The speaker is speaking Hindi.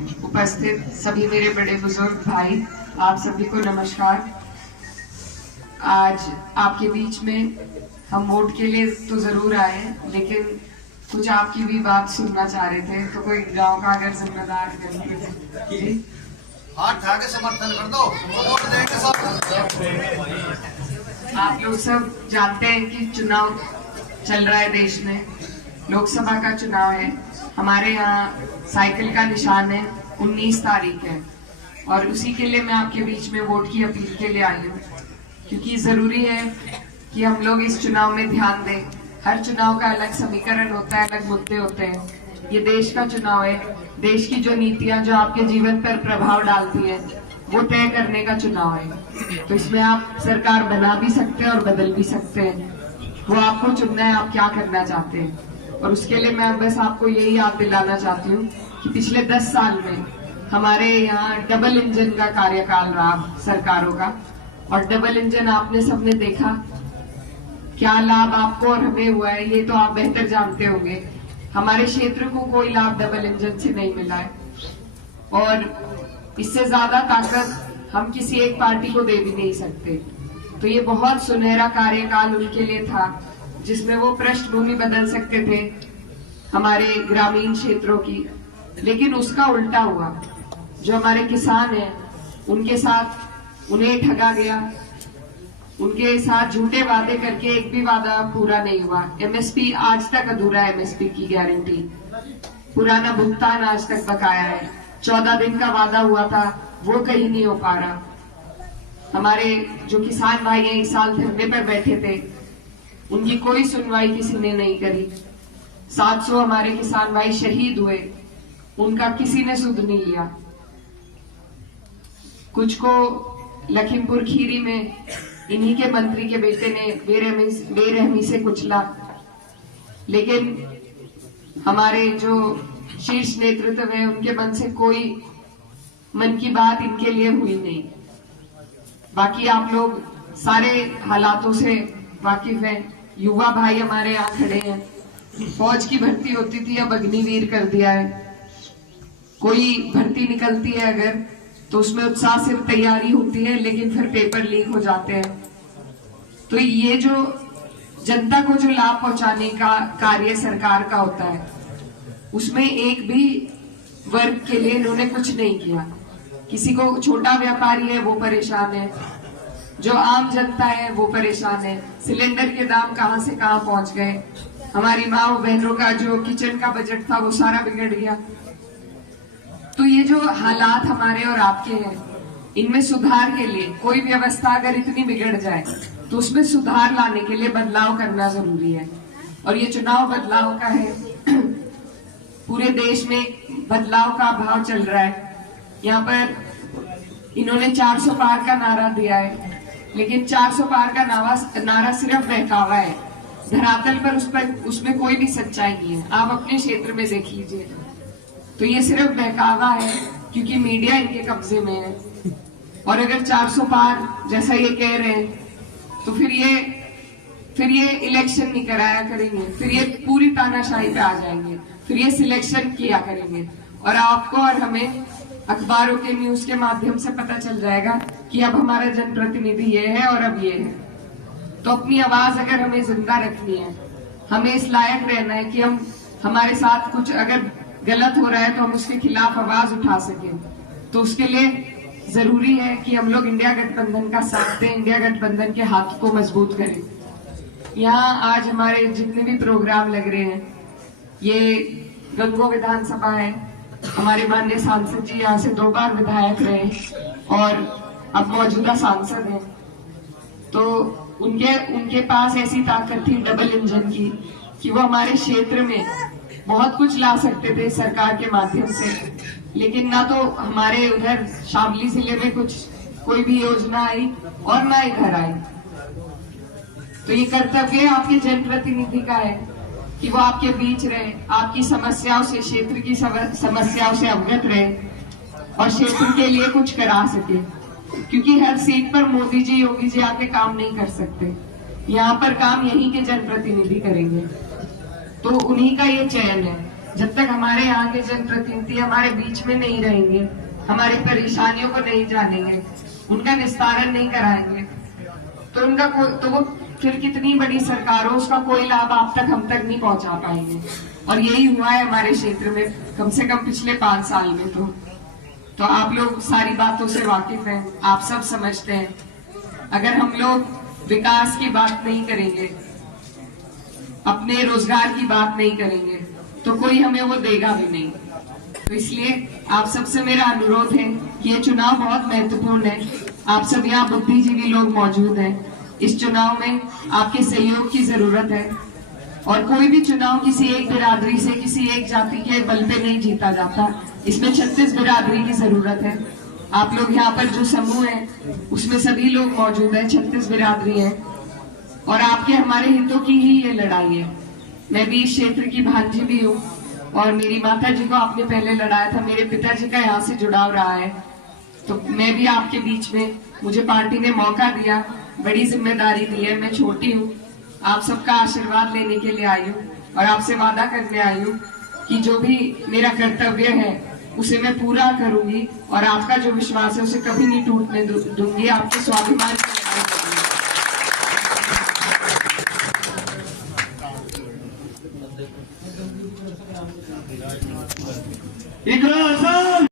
उपस्थित सभी मेरे बड़े बुजुर्ग भाई, आप सभी को नमस्कार। आज आपके बीच में हम वोट के लिए तो जरूर आए हैं, लेकिन कुछ आपकी भी बात सुनना चाह रहे थे। तो कोई गांव का अगर जिम्मेदार जी हाथ उठा के समर्थन कर दो, वोट देंगे सब। आप लोग सब जानते हैं कि चुनाव चल रहा है देश में, लोकसभा का चुनाव है। हमारे यहाँ साइकिल का निशान है, 19 तारीख है, और उसी के लिए मैं आपके बीच में वोट की अपील के लिए आई हूँ, क्योंकि जरूरी है कि हम लोग इस चुनाव में ध्यान दें। हर चुनाव का अलग समीकरण होता है, अलग मुद्दे होते हैं। ये देश का चुनाव है, देश की जो नीतियां जो आपके जीवन पर प्रभाव डालती है वो तय करने का चुनाव है। तो इसमें आप सरकार बना भी सकते हैं और बदल भी सकते हैं, वो आपको चुनना है आप क्या करना चाहते हैं। और उसके लिए मैं बस आपको यही याद दिलाना चाहती हूँ कि पिछले 10 साल में हमारे यहाँ डबल इंजन का कार्यकाल रहा सरकारों का, और डबल इंजन आपने सबने देखा क्या लाभ आपको और हमें हुआ है, ये तो आप बेहतर जानते होंगे। हमारे क्षेत्र को कोई लाभ डबल इंजन से नहीं मिला है, और इससे ज्यादा ताकत हम किसी एक पार्टी को दे भी नहीं सकते। तो ये बहुत सुनहरा कार्यकाल उनके लिए था जिसमें वो पृष्ठभूमि बदल सकते थे हमारे ग्रामीण क्षेत्रों की। लेकिन उसका उल्टा हुआ, जो हमारे किसान हैं उनके साथ उन्हें ठगा गया, उनके साथ झूठे वादे करके एक भी वादा पूरा नहीं हुआ। एमएसपी आज तक अधूरा है, एमएसपी की गारंटी, पुराना भुगतान आज तक बकाया है। 14 दिन का वादा हुआ था, वो कहीं नहीं हो पा रहा। हमारे जो किसान भाई हैं इस साल धरने पर बैठे थे, उनकी कोई सुनवाई किसी ने नहीं करी। 700 हमारे किसान भाई शहीद हुए, उनका किसी ने सुध नहीं लिया। कुछ को लखीमपुर खीरी में इन्हीं के मंत्री के बेटे ने बेरहमी से कुचला, लेकिन हमारे जो शीर्ष नेतृत्व है उनके मन से कोई मन की बात इनके लिए हुई नहीं। बाकी आप लोग सारे हालातों से वाकिफ हैं। युवा भाई हमारे यहाँ खड़े हैं, फौज की भर्ती होती थी अब अग्निवीर कर दिया है। कोई भर्ती निकलती है अगर तो उसमें उत्साह से तैयारी होती है, लेकिन फिर पेपर लीक हो जाते हैं। तो ये जो जनता को जो लाभ पहुंचाने का कार्य सरकार का होता है, उसमें एक भी वर्ग के लिए इन्होंने कुछ नहीं किया। किसी को छोटा व्यापारी है वो परेशान है, जो आम जनता है वो परेशान है। सिलेंडर के दाम कहां से कहां पहुंच गए, हमारी माँ बहनों का जो किचन का बजट था वो सारा बिगड़ गया। तो ये जो हालात हमारे और आपके हैं, इनमें सुधार के लिए कोई व्यवस्था अगर इतनी बिगड़ जाए तो उसमें सुधार लाने के लिए बदलाव करना जरूरी है, और ये चुनाव बदलाव का है। पूरे देश में बदलाव का भाव चल रहा है। यहाँ पर इन्होंने 400 पार का नारा दिया है, लेकिन 400 पार का नारा सिर्फ बहकावा है। धरातल पर उसमें कोई भी सच्चाई नहीं है। आप अपने क्षेत्र में देख लीजिए, तो ये सिर्फ बहकावा है, क्योंकि मीडिया इनके कब्जे में है। और अगर 400 पार जैसा ये कह रहे हैं तो फिर ये इलेक्शन नहीं कराया करेंगे, फिर ये पूरी तानाशाही पे आ जाएंगे, फिर ये सिलेक्शन किया करेंगे, और आपको और हमें अखबारों के न्यूज के माध्यम से पता चल जाएगा कि अब हमारा जनप्रतिनिधि ये है और अब ये है। तो अपनी आवाज अगर हमें जिंदा रखनी है, हमें इस लायक रहना है कि हम हमारे साथ कुछ अगर गलत हो रहा है तो हम उसके खिलाफ आवाज उठा सकें। तो उसके लिए जरूरी है कि हम लोग इंडिया गठबंधन का साथ दें, इंडिया गठबंधन के हाथ को मजबूत करें। यहाँ आज हमारे जितने भी प्रोग्राम लग रहे हैं, ये गंगो विधानसभा है, हमारे माननीय सांसद जी यहाँ से 2 बार विधायक रहे और अब मौजूदा सांसद हैं। तो उनके पास ऐसी ताकत थी डबल इंजन की कि वो हमारे क्षेत्र में बहुत कुछ ला सकते थे सरकार के माध्यम से, लेकिन ना तो हमारे उधर शामली जिले में कोई भी योजना आई और ना इधर आई। तो ये कर्तव्य आपके जनप्रतिनिधि का है कि वो आपके बीच रहे, आपकी समस्याओं से, क्षेत्र की समस्याओं से अवगत रहे और क्षेत्र के लिए कुछ करा सके। क्योंकि हर सीट पर मोदी जी, योगी जी आके काम नहीं कर सकते, यहाँ पर काम यहीं के जनप्रतिनिधि करेंगे। तो उन्हीं का ये चयन है। जब तक हमारे यहाँ के जनप्रतिनिधि हमारे बीच में नहीं रहेंगे, हमारी परेशानियों को नहीं जानेंगे, उनका निस्तारण नहीं कराएंगे, तो वो फिर कितनी बड़ी सरकार हो, उसका कोई लाभ आप तक हम तक नहीं पहुंचा पाएंगे। और यही हुआ है हमारे क्षेत्र में, कम से कम पिछले 5 साल में। तो आप लोग सारी बातों से वाकिफ हैं, आप सब समझते हैं। अगर हम लोग विकास की बात नहीं करेंगे, अपने रोजगार की बात नहीं करेंगे, तो कोई हमें वो देगा भी नहीं। तो इसलिए आप सबसे मेरा अनुरोध है कि ये चुनाव बहुत महत्वपूर्ण है। आप सब यहाँ बुद्धिजीवी लोग मौजूद हैं। इस चुनाव में आपके सहयोग की जरूरत है। और कोई भी चुनाव किसी एक बिरादरी से, किसी एक जाति के बल पे नहीं जीता जाता। इसमें 36 बिरादरी की जरूरत है। आप लोग यहाँ पर जो समूह है उसमें सभी लोग मौजूद हैं, 36 बिरादरी है। और आपके हमारे हितों की ही ये लड़ाई है। मैं भी इस क्षेत्र की भांजी भी हूँ और मेरी माता जी को आपने पहले लड़ाया था, मेरे पिताजी का यहाँ से जुड़ाव रहा है। तो मैं भी आपके बीच में, मुझे पार्टी ने मौका दिया, बड़ी जिम्मेदारी दी है। मैं छोटी हूँ, आप सबका आशीर्वाद लेने के लिए आई हूँ और आपसे वादा करने आई हूँ कि जो भी मेरा कर्तव्य है उसे मैं पूरा करूंगी और आपका जो विश्वास है उसे कभी नहीं टूटने दूंगी। आपके स्वाभिमान की इकरार